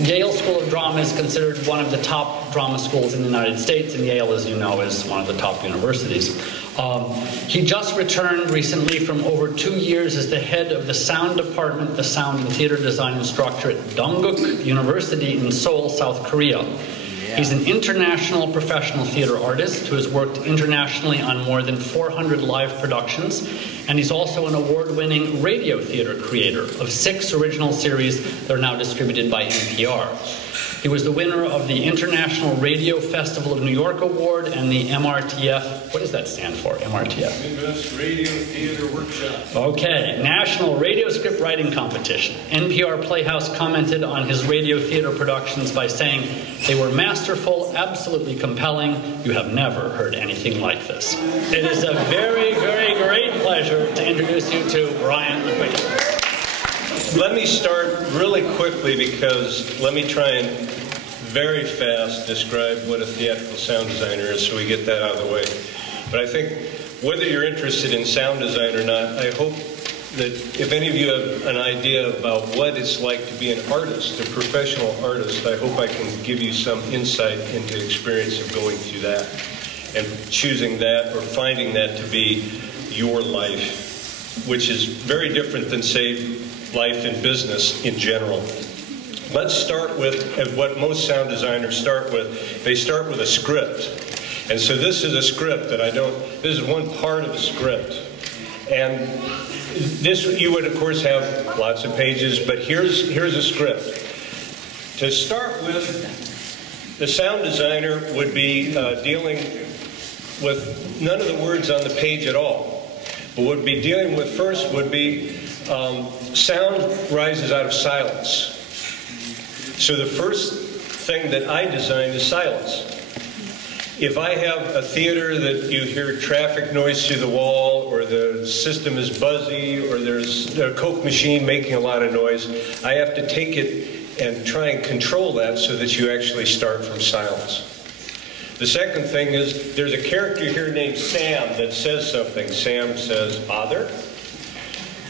Yale School of Drama is considered one of the top drama schools in the United States, and Yale, as you know, is one of the top universities. He just returned recently from over 2 years as the head of the sound department, the sound and theater design instructor at Dongguk University in Seoul, South Korea. He's an international professional theater artist who has worked internationally on more than 400 live productions, and he's also an award-winning radio theater creator of 6 original series that are now distributed by NPR. He was the winner of the International Radio Festival of New York Award and the MRTF, what does that stand for, MRTF? Midwest Radio Theater Workshop. Okay, National Radio Script Writing Competition. NPR Playhouse commented on his radio theater productions by saying, "They were masterful, absolutely compelling. You have never heard anything like this." It is a very, very great pleasure to introduce you to Brian McQueen. Let me start really quickly because let me try and very fast describe what a theatrical sound designer is so we get that out of the way. But I think whether you're interested in sound design or not, I hope that if any of you have an idea about what it's like to be an artist, a professional artist, I hope I can give you some insight into the experience of going through that and choosing that or finding that to be your life, which is very different than, say, life in business in general. Let's start with what most sound designers start with. They start with a script. And so this is a script that this is one part of a script. And this, you would of course have lots of pages, but here's a script. To start with, the sound designer would be dealing with none of the words on the page at all. But what would be dealing with first would be sound rises out of silence. So the first thing that I design is silence. If I have a theater that you hear traffic noise through the wall, or the system is buzzy, or there's a Coke machine making a lot of noise, I have to take it and try and control that so that you actually start from silence. The second thing is there's a character here named Sam that says something. Sam says, "Father."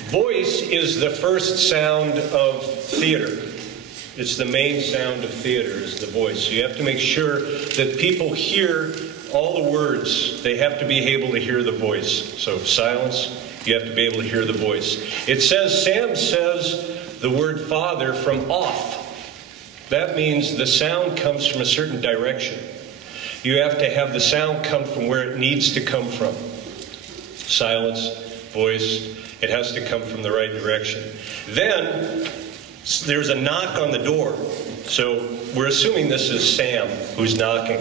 Voice is the first sound of theater. It's the main sound of theater, is the voice. So you have to make sure that people hear all the words. They have to be able to hear the voice. So silence, you have to be able to hear the voice. It says, Sam says the word father from off. That means the sound comes from a certain direction. You have to have the sound come from where it needs to come from. Silence, voice, it has to come from the right direction. Then there's a knock on the door. So we're assuming this is Sam who's knocking.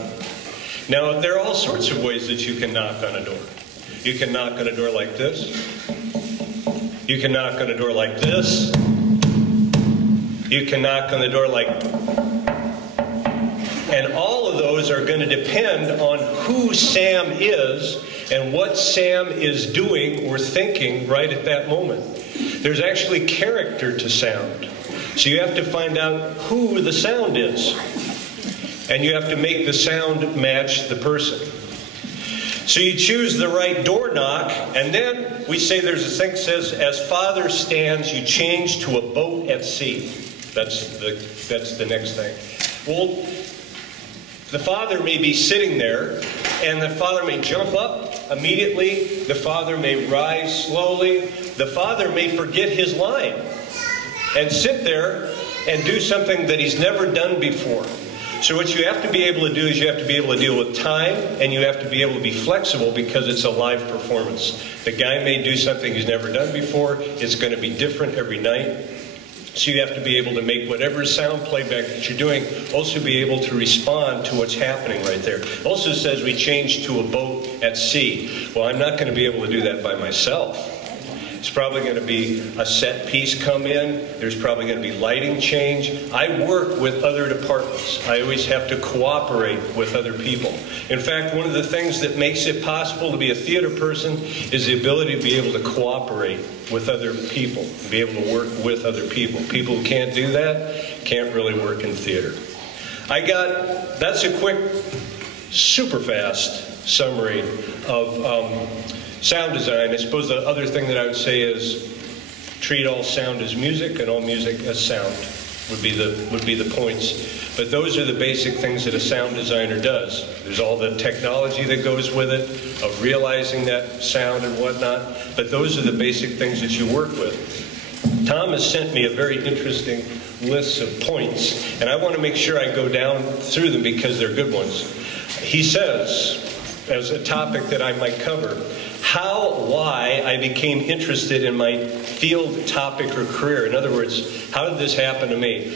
Now, there are all sorts of ways that you can knock on a door. You can knock on a door like this. You can knock on a door like this. You can knock on the door like... And all of those are going to depend on who Sam is and what Sam is doing or thinking right at that moment. There's actually character to sound. So you have to find out who the sound is. And you have to make the sound match the person. So you choose the right door knock, and then we say there's a thing that says, as father stands, you change to a boat at sea. That's the next thing. Well, the father may be sitting there, and the father may jump up immediately. The father may rise slowly. The father may forget his line and sit there and do something that he's never done before. So what you have to be able to do is you have to be able to deal with time, and you have to be able to be flexible because it's a live performance. The guy may do something he's never done before. It's going to be different every night. So you have to be able to make whatever sound playback that you're doing, also be able to respond to what's happening right there. It also says we change to a boat at sea. Well, I'm not going to be able to do that by myself. It's probably going to be a set piece come in. There's probably going to be lighting change. I work with other departments. I always have to cooperate with other people. In fact, one of the things that makes it possible to be a theater person is the ability to be able to cooperate with other people, be able to work with other people. People who can't do that can't really work in theater. That's a quick, super fast summary of sound design. I suppose the other thing that I would say is treat all sound as music and all music as sound. would be the points. But those are the basic things that a sound designer does. There's all the technology that goes with it, of realizing that sound and whatnot, but those are the basic things that you work with. Tom has sent me a very interesting list of points, and I want to make sure I go down through them because they're good ones. He says, as a topic that I might cover, why I became interested in my field, topic, or career. In other words, how did this happen to me?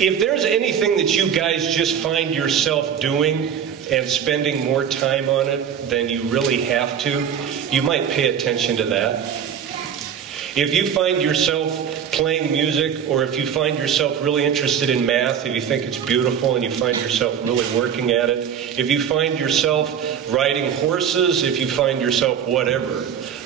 If there's anything that you guys just find yourself doing and spending more time on it than you really have to, you might pay attention to that. If you find yourself playing music, or if you find yourself really interested in math, if you think it's beautiful and you find yourself really working at it, if you find yourself riding horses, if you find yourself whatever,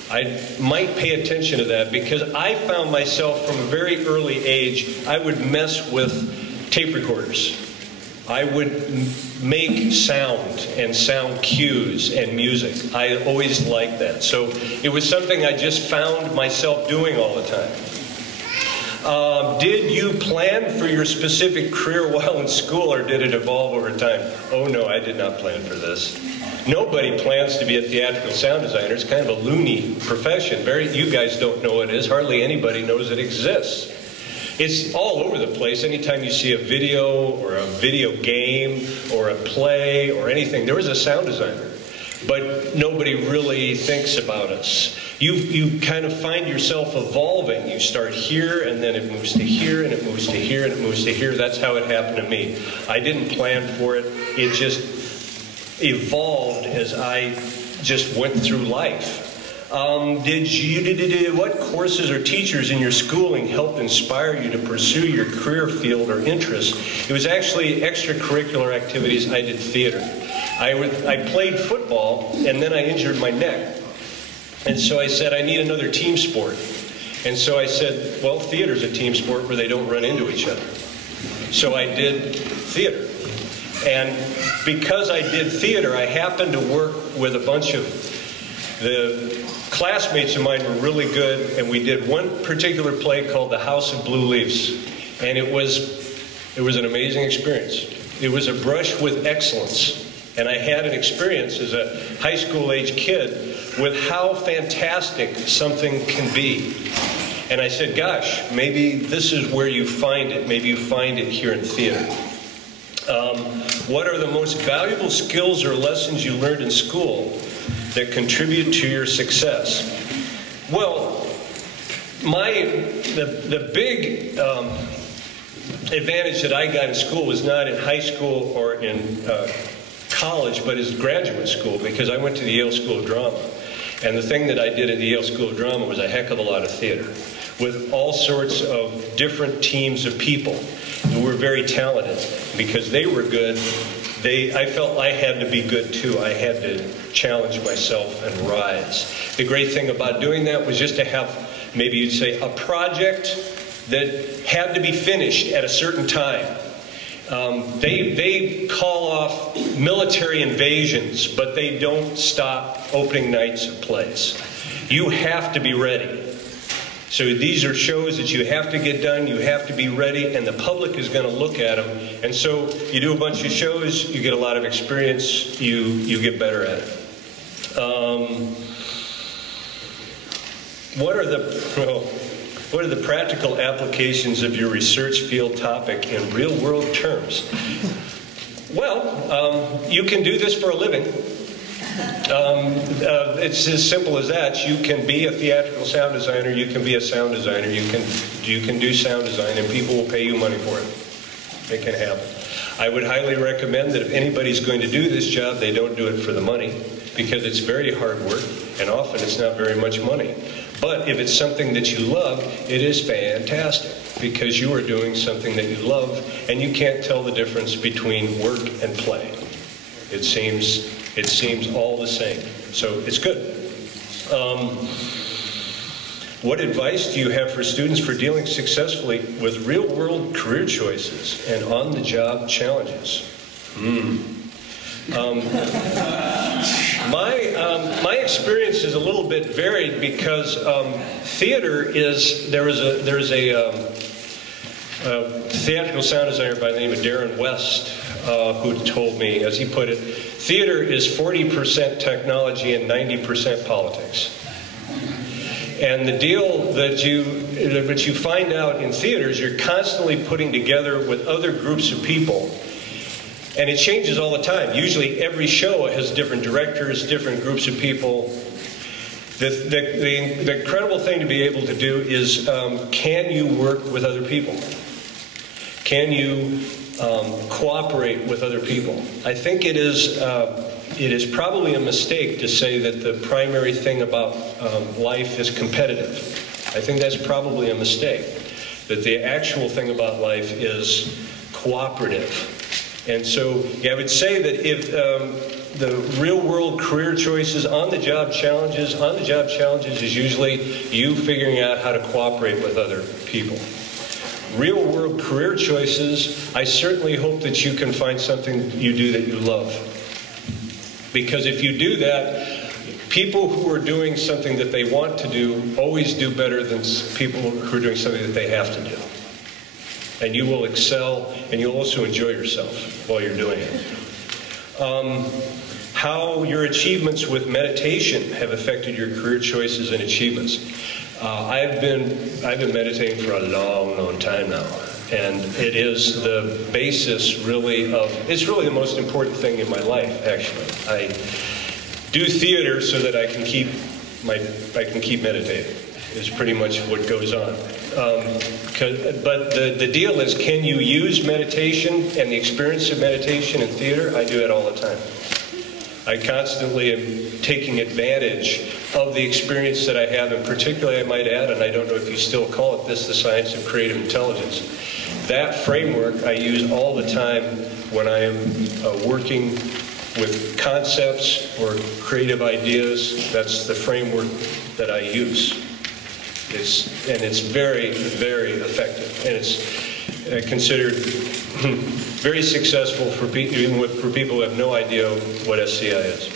I might pay attention to that, because I found myself from a very early age, I would mess with tape recorders. I would make sound and sound cues and music. I always liked that. So it was something I just found myself doing all the time. Did you plan for your specific career while in school, or did it evolve over time? Oh no, I did not plan for this. Nobody plans to be a theatrical sound designer. It's kind of a loony profession. You guys don't know what it is. Hardly anybody knows it exists. It's all over the place. Anytime you see a video or a video game or a play or anything, there is a sound designer. But nobody really thinks about us. You kind of find yourself evolving. You start here, and then it moves to here, and it moves to here, and it moves to here. That's how it happened to me. I didn't plan for it. It just evolved as I just went through life. What courses or teachers in your schooling helped inspire you to pursue your career field or interest? It was actually extracurricular activities. I did theater. I played football, and then I injured my neck. And so I said, I need another team sport. And so I said, well, theater's a team sport where they don't run into each other. So I did theater. And because I did theater, I happened to work with a bunch of the classmates of mine were really good, and we did one particular play called The House of Blue Leaves. And it was an amazing experience. It was a brush with excellence. And I had an experience as a high school age kid with how fantastic something can be. And I said, gosh, maybe this is where you find it. Maybe you find it here in theater. What are the most valuable skills or lessons you learned in school that contribute to your success? Well, the big advantage that I got in school was not in high school or in college, but as graduate school, because I went to the Yale School of Drama. And the thing that I did at the Yale School of Drama was a heck of a lot of theater, with all sorts of different teams of people who were very talented. Because they were good, I felt I had to be good too. I had to challenge myself and rise. The great thing about doing that was just to have, maybe you'd say, a project that had to be finished at a certain time. They call off military invasions, but they don't stop opening nights of plays. You have to be ready. So these are shows that you have to get done, you have to be ready, and the public is going to look at them. And so you do a bunch of shows, you get a lot of experience, you get better at it. What are the practical applications of your research field topic in real-world terms? Well, you can do this for a living. It's as simple as that. You can be a theatrical sound designer. You can be a sound designer. You can do sound design, and people will pay you money for it. It can happen. I would highly recommend that if anybody's going to do this job, they don't do it for the money, because it's very hard work, and often it's not very much money. But if it's something that you love, it is fantastic, because you are doing something that you love, and you can't tell the difference between work and play. It seems all the same. So it's good. What advice do you have for students for dealing successfully with real-world career choices and on-the-job challenges? My experience is a little bit varied, because theater is there's a theatrical sound designer by the name of Darren West, who told me, as he put it, theater is 40% technology and 90% politics. And the deal that you find out in theaters, you're constantly putting together with other groups of people. And it changes all the time. Usually every show has different directors, different groups of people. The incredible thing to be able to do is, can you work with other people? Can you cooperate with other people? I think it is probably a mistake to say that the primary thing about life is competitive. I think that's probably a mistake. That the actual thing about life is cooperative. And so I would say that if the real-world career choices, on-the-job challenges is usually you figuring out how to cooperate with other people. Real-world career choices, I certainly hope that you can find something you do that you love. Because if you do that, people who are doing something that they want to do always do better than people who are doing something that they have to do. And you will excel, and you'll also enjoy yourself while you're doing it. How your achievements with meditation have affected your career choices and achievements. I've been meditating for a long, long time now. And it is the basis, really, it's really the most important thing in my life, actually. I do theater so that I can keep meditating, is pretty much what goes on. But the deal is, can you use meditation and the experience of meditation in theater? I do it all the time. I constantly am taking advantage of the experience that I have, and particularly, I might add, and I don't know if you still call it this, the science of creative intelligence. That framework I use all the time when I am working with concepts or creative ideas. That's the framework that I use. It's very, very effective, and it's considered very successful for people who have no idea what SCI is.